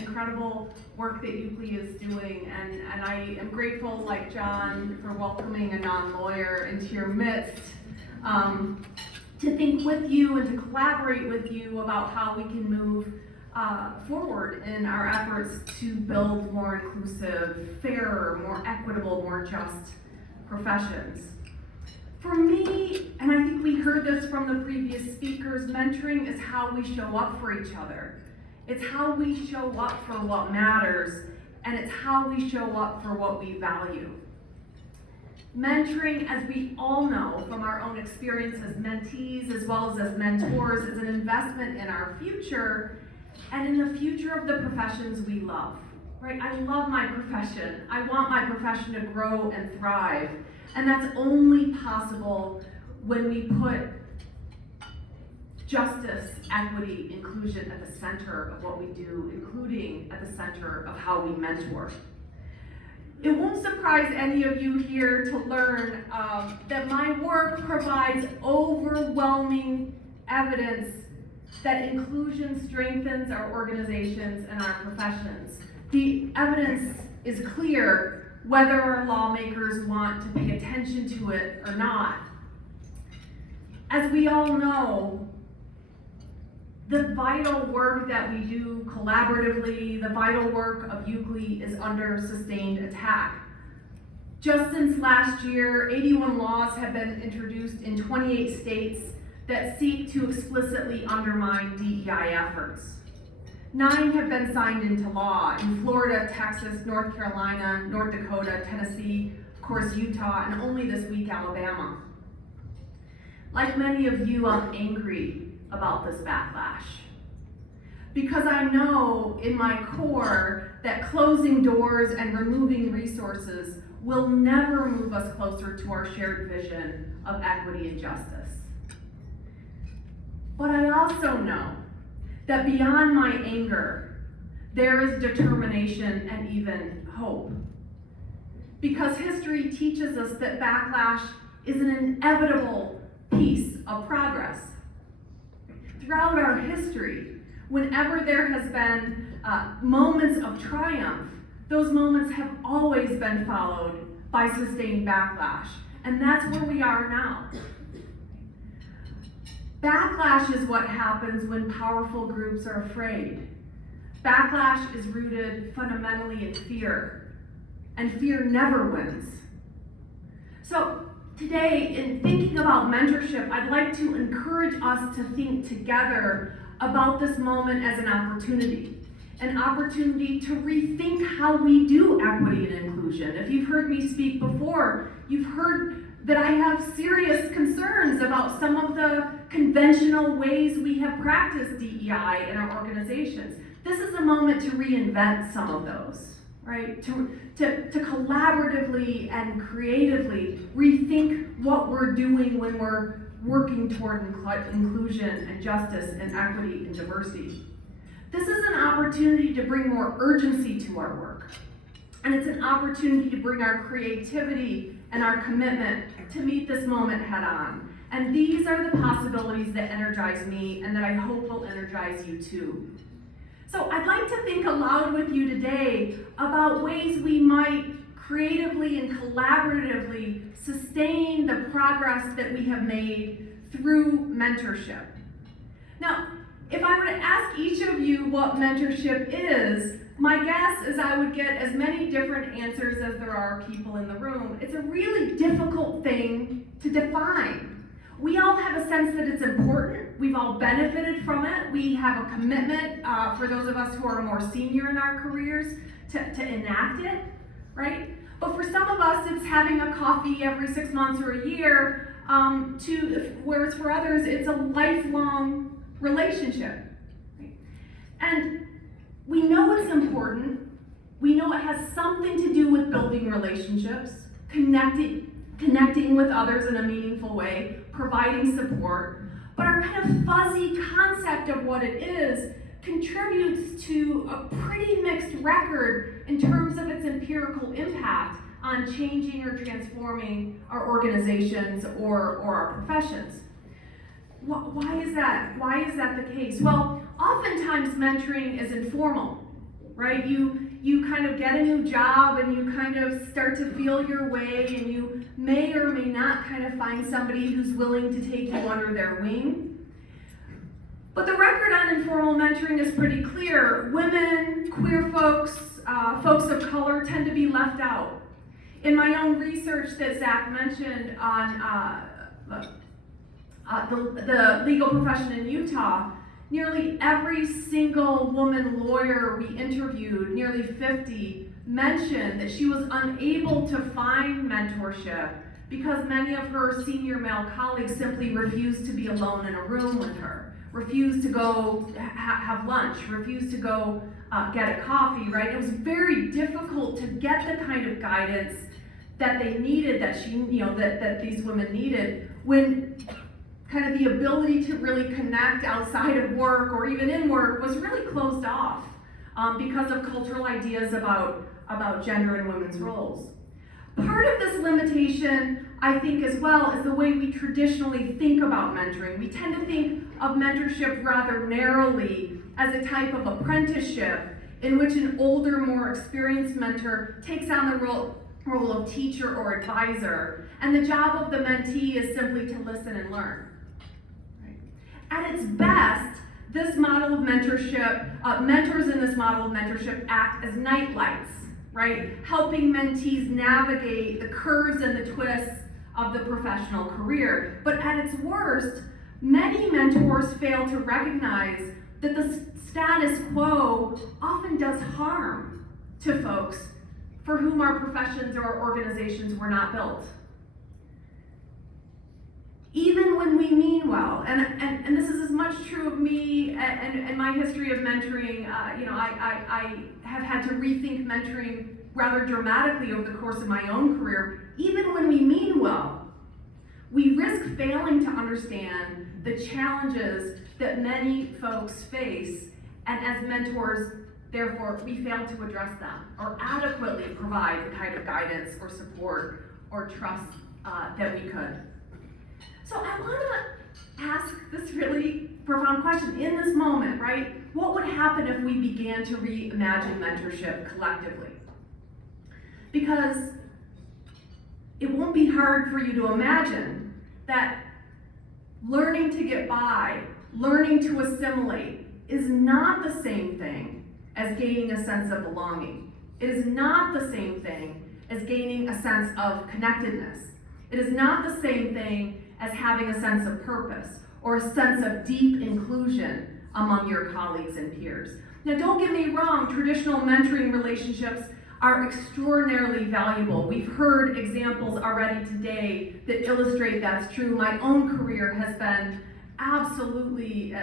incredible work that UCLI is doing, and I am grateful, like John, for welcoming a non-lawyer into your midst, to think with you and to collaborate with you about how we can move forward in our efforts to build more inclusive, fairer, more equitable, more just professions. For me, and I think we heard this from the previous speakers, mentoring is how we show up for each other. It's how we show up for what matters, and it's how we show up for what we value. Mentoring, as we all know from our own experience as mentees as well as mentors, is an investment in our future and in the future of the professions we love, right? I love my profession. I want my profession to grow and thrive. And that's only possible when we put justice, equity, inclusion at the center of what we do, including at the center of how we mentor. It won't surprise any of you here to learn that my work provides overwhelming evidence that inclusion strengthens our organizations and our professions. The evidence is clear whether our lawmakers want to pay attention to it or not. As we all know, the vital work that we do collaboratively, the vital work of UCLI is under sustained attack. Just since last year, 81 laws have been introduced in 28 states that seek to explicitly undermine DEI efforts. 9 have been signed into law in Florida, Texas, North Carolina, North Dakota, Tennessee, of course Utah, and only this week Alabama. Like many of you, I'm angry about this backlash, because I know in my core that closing doors and removing resources will never move us closer to our shared vision of equity and justice. But I also know that beyond my anger, there is determination and even hope. Because history teaches us that backlash is an inevitable piece of progress. Throughout our history, whenever there has been moments of triumph, those moments have always been followed by sustained backlash. And that's where we are now. Backlash is what happens when powerful groups are afraid. Backlash is rooted fundamentally in fear, and fear never wins. So today, in thinking about mentorship, I'd like to encourage us to think together about this moment as an opportunity to rethink how we do equity and inclusion. If you've heard me speak before, you've heard that I have serious concerns about some of the conventional ways we have practiced DEI in our organizations. This is a moment to reinvent some of those, right? To collaboratively and creatively rethink what we're doing when we're working toward inclusion and justice and equity and diversity. This is an opportunity to bring more urgency to our work. And it's an opportunity to bring our creativity and our commitment to meet this moment head on. And these are the possibilities that energize me and that I hope will energize you too. So I'd like to think aloud with you today about ways we might creatively and collaboratively sustain the progress that we have made through mentorship. Now, if I were to ask each of you what mentorship is, my guess is I would get as many different answers as there are people in the room. It's a really difficult thing to define. We all have a sense that it's important. We've all benefited from it. We have a commitment, for those of us who are more senior in our careers, to enact it, right? But for some of us, it's having a coffee every 6 months or a year, whereas for others, it's a lifelong relationship. Right? And we know it's important. We know it has something to do with building relationships, connecting with others in a meaningful way, providing support. But our kind of fuzzy concept of what it is contributes to a pretty mixed record in terms of its empirical impact on changing or transforming our organizations or our professions. Why is that? Why is that the case? Well, oftentimes mentoring is informal. right? You kind of get a new job and you kind of start to feel your way, and you may or may not kind of find somebody who's willing to take you under their wing. But the record on informal mentoring is pretty clear. Women, queer folks, folks of color tend to be left out. In my own research that Zach mentioned on the legal profession in Utah, nearly every single woman lawyer we interviewed, nearly 50, mentioned that she was unable to find mentorship because many of her senior male colleagues simply refused to be alone in a room with her, refused to go have lunch, refused to go get a coffee, right? It was very difficult to get the kind of guidance that they needed, that these women needed, when kind of the ability to really connect outside of work or even in work was really closed off because of cultural ideas about gender and women's roles. Part of this limitation, I think, as well, is the way we traditionally think about mentoring. We tend to think of mentorship rather narrowly as a type of apprenticeship in which an older, more experienced mentor takes on the role of teacher or advisor, and the job of the mentee is simply to listen and learn. At its best, this model of mentorship, mentors in this model of mentorship act as nightlights, right? Helping mentees navigate the curves and the twists of the professional career. But at its worst, many mentors fail to recognize that the status quo often does harm to folks for whom our professions or organizations were not built. Even when we mean well, and this is as much true of me and my history of mentoring. I have had to rethink mentoring rather dramatically over the course of my own career. Even when we mean well, we risk failing to understand the challenges that many folks face, and as mentors, therefore, we fail to address them or adequately provide the kind of guidance or support or trust that we could. So I want to ask this really profound question in this moment, right? What would happen if we began to reimagine mentorship collectively? Because it won't be hard for you to imagine that learning to get by, learning to assimilate, is not the same thing as gaining a sense of belonging. It is not the same thing as gaining a sense of connectedness. It is not the same thing as having a sense of purpose or a sense of deep inclusion among your colleagues and peers. Now, don't get me wrong, traditional mentoring relationships are extraordinarily valuable. We've heard examples already today that illustrate that's true. My own career has been absolutely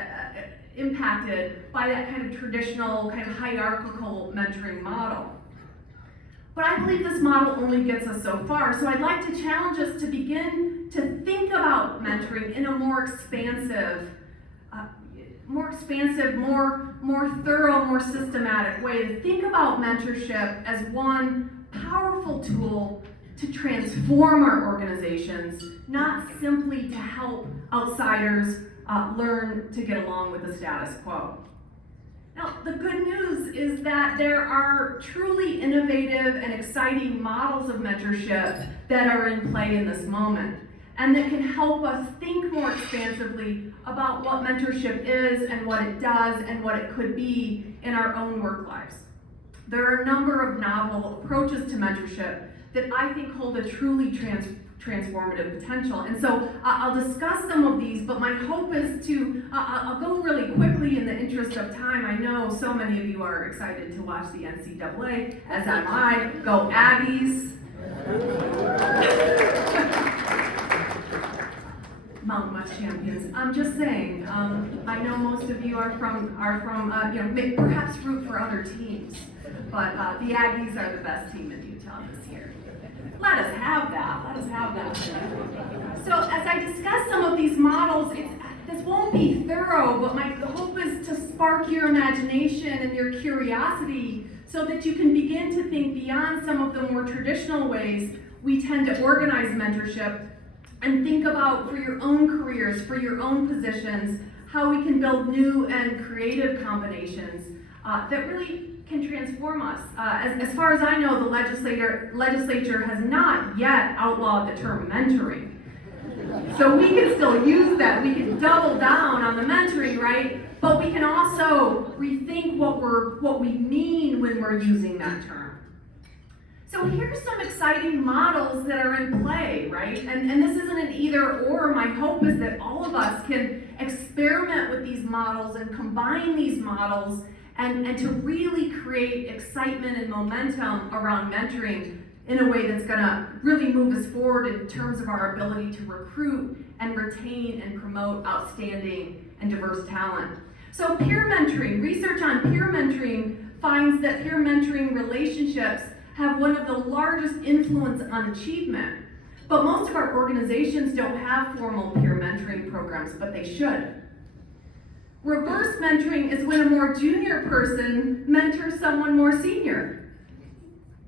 impacted by that kind of traditional, kind of hierarchical mentoring model. But I believe this model only gets us so far. So I'd like to challenge us to begin to think about mentoring in a more expansive, more thorough, more systematic way. To think about mentorship as one powerful tool to transform our organizations, not simply to help outsiders learn to get along with the status quo. Now, the good news is that there are truly innovative and exciting models of mentorship that are in play in this moment, and that can help us think more expansively about what mentorship is and what it does and what it could be in our own work lives. There are a number of novel approaches to mentorship that I think hold a truly transformative potential. And so I'll discuss some of these, but my hope is to, I'll go really quickly in the interest of time. I know so many of you are excited to watch the NCAA, as am I. Go Aggies. Mountain West champions. I'm just saying, I know most of you are from perhaps root for other teams, but the Aggies are the best team in Utah this year. Let us have that. So as I discuss some of these models, this won't be thorough, but my hope is to spark your imagination and your curiosity so that you can begin to think beyond some of the more traditional ways we tend to organize mentorship, and think about, for your own careers, for your own positions, how we can build new and creative combinations that really can transform us. As far as I know, the legislature has not yet outlawed the term mentoring. So we can still use that. We can double down on the mentoring, right? But we can also rethink what we mean when we're using that term. So here's some exciting models that are in play, right? And this isn't an either or. My hope is that all of us can experiment with these models and combine these models and to really create excitement and momentum around mentoring in a way that's gonna really move us forward in terms of our ability to recruit and retain and promote outstanding and diverse talent. So peer mentoring, research on peer mentoring finds that peer mentoring relationships have one of the largest influence on achievement. But most of our organizations don't have formal peer mentoring programs, but they should. Reverse mentoring is when a more junior person mentors someone more senior.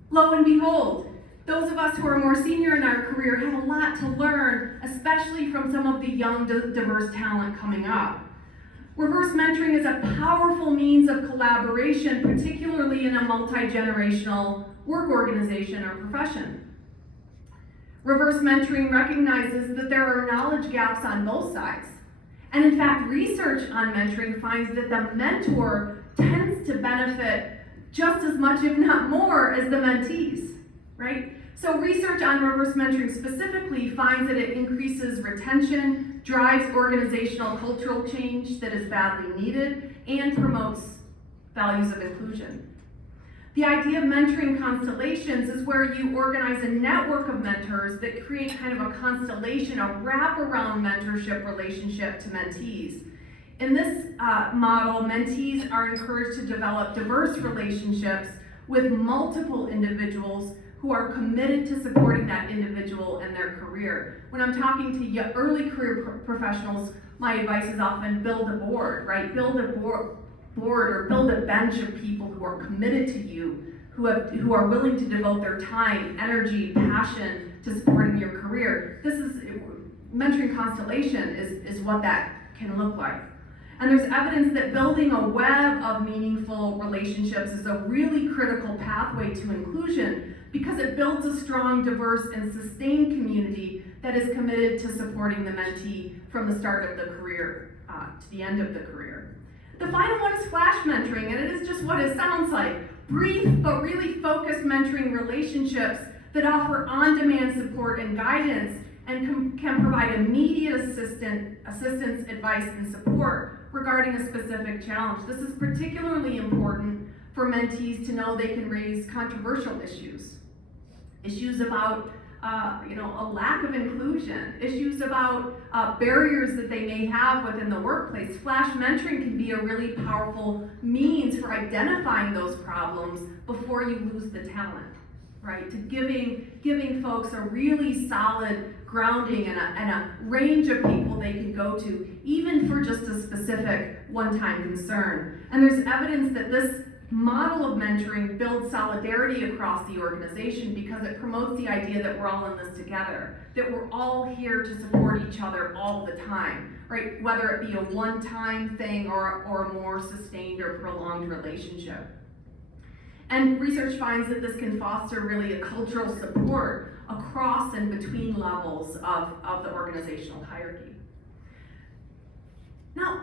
Lo and behold, those of us who are more senior in our career have a lot to learn, especially from some of the young, diverse talent coming up. Reverse mentoring is a powerful means of collaboration, particularly in a multi-generational work organization or profession. Reverse mentoring recognizes that there are knowledge gaps on both sides. And in fact, research on mentoring finds that the mentor tends to benefit just as much, if not more, as the mentees, right? So research on reverse mentoring specifically finds that it increases retention, drives organizational cultural change that is badly needed, and promotes values of inclusion. The idea of mentoring constellations is where you organize a network of mentors that create kind of a constellation, a wraparound mentorship relationship to mentees. In this model, mentees are encouraged to develop diverse relationships with multiple individuals who are committed to supporting that individual and their career. When I'm talking to early career professionals, my advice is often build a board, right? Build a board or build a bench of people who are committed to you, who are willing to devote their time, energy, passion to supporting your career. Mentoring constellation is what that can look like. And there's evidence that building a web of meaningful relationships is a really critical pathway to inclusion because it builds a strong, diverse, and sustained community that is committed to supporting the mentee from the start of the career to the end of the career. The final one is flash mentoring, and it is just what it sounds like. Brief but really focused mentoring relationships that offer on-demand support and guidance and can provide immediate assistance, advice, and support regarding a specific challenge. This is particularly important for mentees to know they can raise controversial issues about a lack of inclusion, issues about barriers that they may have within the workplace. Flash mentoring can be a really powerful means for identifying those problems before you lose the talent, right? To giving folks a really solid grounding and a range of people they can go to, even for just a specific one-time concern. And there's evidence that this model of mentoring builds solidarity across the organization because it promotes the idea that we're all in this together, that we're all here to support each other all the time, right? Whether it be a one-time thing or a more sustained or prolonged relationship. And research finds that this can foster really a cultural support across and between levels of the organizational hierarchy. Now,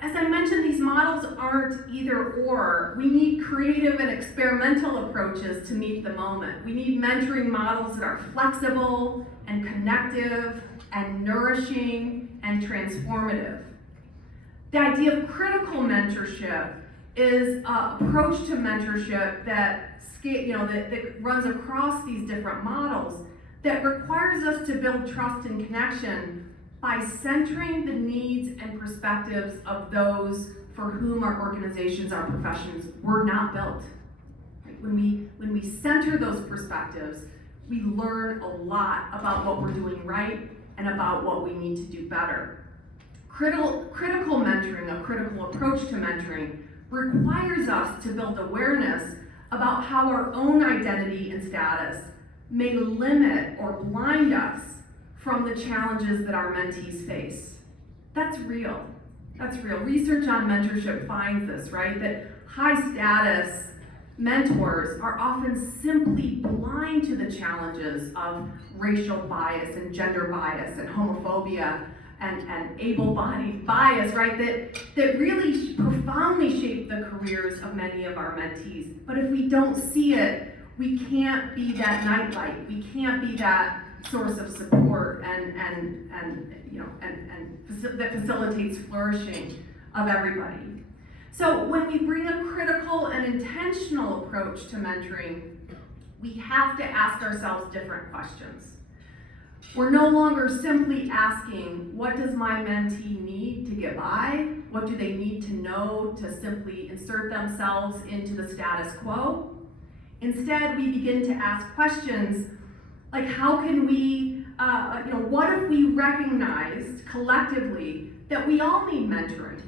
as I mentioned, these models aren't either or. We need creative and experimental approaches to meet the moment. We need mentoring models that are flexible and connective and nourishing and transformative. The idea of critical mentorship is an approach to mentorship that runs across these different models that requires us to build trust and connection by centering the needs and perspectives of those for whom our organizations, our professions were not built. When we center those perspectives, we learn a lot about what we're doing right and about what we need to do better. Critical mentoring, a critical approach to mentoring, requires us to build awareness about how our own identity and status may limit or blind us from the challenges that our mentees face. That's real. Research on mentorship finds this, right? That high status mentors are often simply blind to the challenges of racial bias and gender bias and homophobia and able-bodied bias, right, that really profoundly shape the careers of many of our mentees. But if we don't see it, we can't be that nightlight. We can't be that source of support that facilitates flourishing of everybody. So when we bring a critical and intentional approach to mentoring, we have to ask ourselves different questions. We're no longer simply asking, what does my mentee need to get by? What do they need to know to simply insert themselves into the status quo? Instead, we begin to ask questions like, how can we, what if we recognized collectively that we all need mentoring,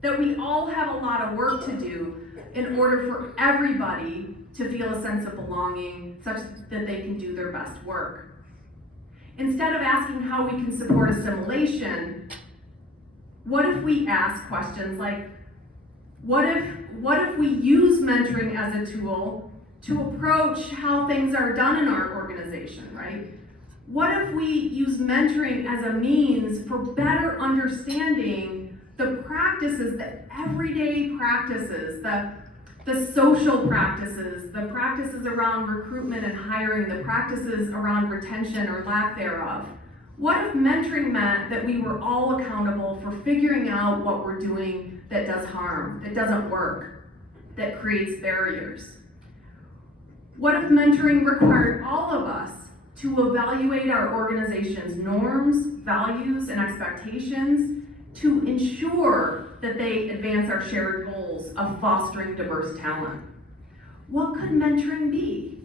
that we all have a lot of work to do in order for everybody to feel a sense of belonging such that they can do their best work. Instead of asking how we can support assimilation, what if we ask questions like, what if we use mentoring as a tool to approach how things are done in our organization, right? What if we use mentoring as a means for better understanding the practices, the everyday practices, the social practices, the practices around recruitment and hiring, the practices around retention or lack thereof? What if mentoring meant that we were all accountable for figuring out what we're doing that does harm, that doesn't work, that creates barriers? What if mentoring required all of us to evaluate our organization's norms, values, and expectations to ensure that they advance our shared goals of fostering diverse talent? What could mentoring be?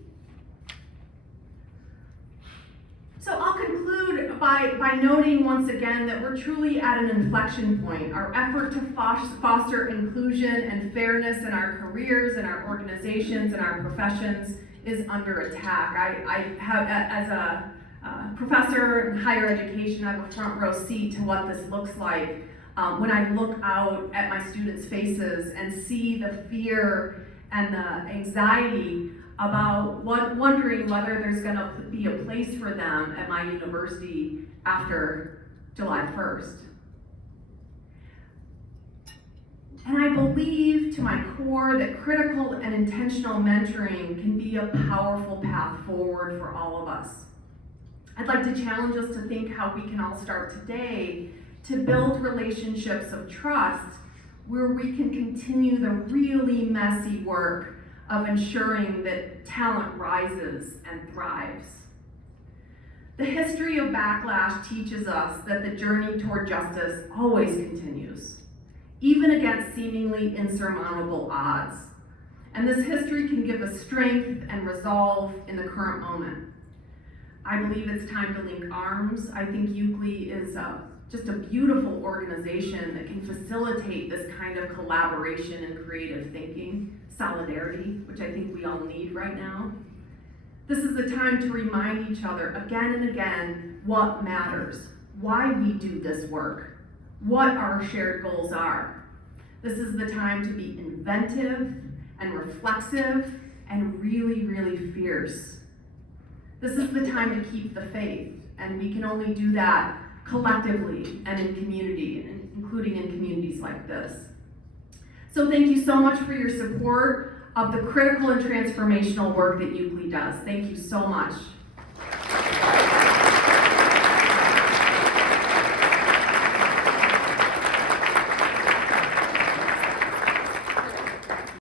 So I'll conclude by noting once again that we're truly at an inflection point. Our effort to foster inclusion and fairness in our careers, in our organizations, and our professions is under attack. I have, as a professor in higher education, I have a front row seat to what this looks like. When I look out at my students' faces and see the fear and the anxiety about wondering whether there's going to be a place for them at my university after July 1st. And I believe to my core that critical and intentional mentoring can be a powerful path forward for all of us. I'd like to challenge us to think how we can all start today to build relationships of trust where we can continue the really messy work of ensuring that talent rises and thrives. The history of backlash teaches us that the journey toward justice always continues, even against seemingly insurmountable odds. And this history can give us strength and resolve in the current moment. I believe it's time to link arms. I think UCLI is just a beautiful organization that can facilitate this kind of collaboration and creative thinking, solidarity, which I think we all need right now. This is the time to remind each other again and again what matters, why we do this work, what our shared goals are. This is the time to be inventive and reflexive and really, really fierce. This is the time to keep the faith, and we can only do that collectively and in community, including in communities like this. So thank you so much for your support of the critical and transformational work that UCLI does. Thank you so much.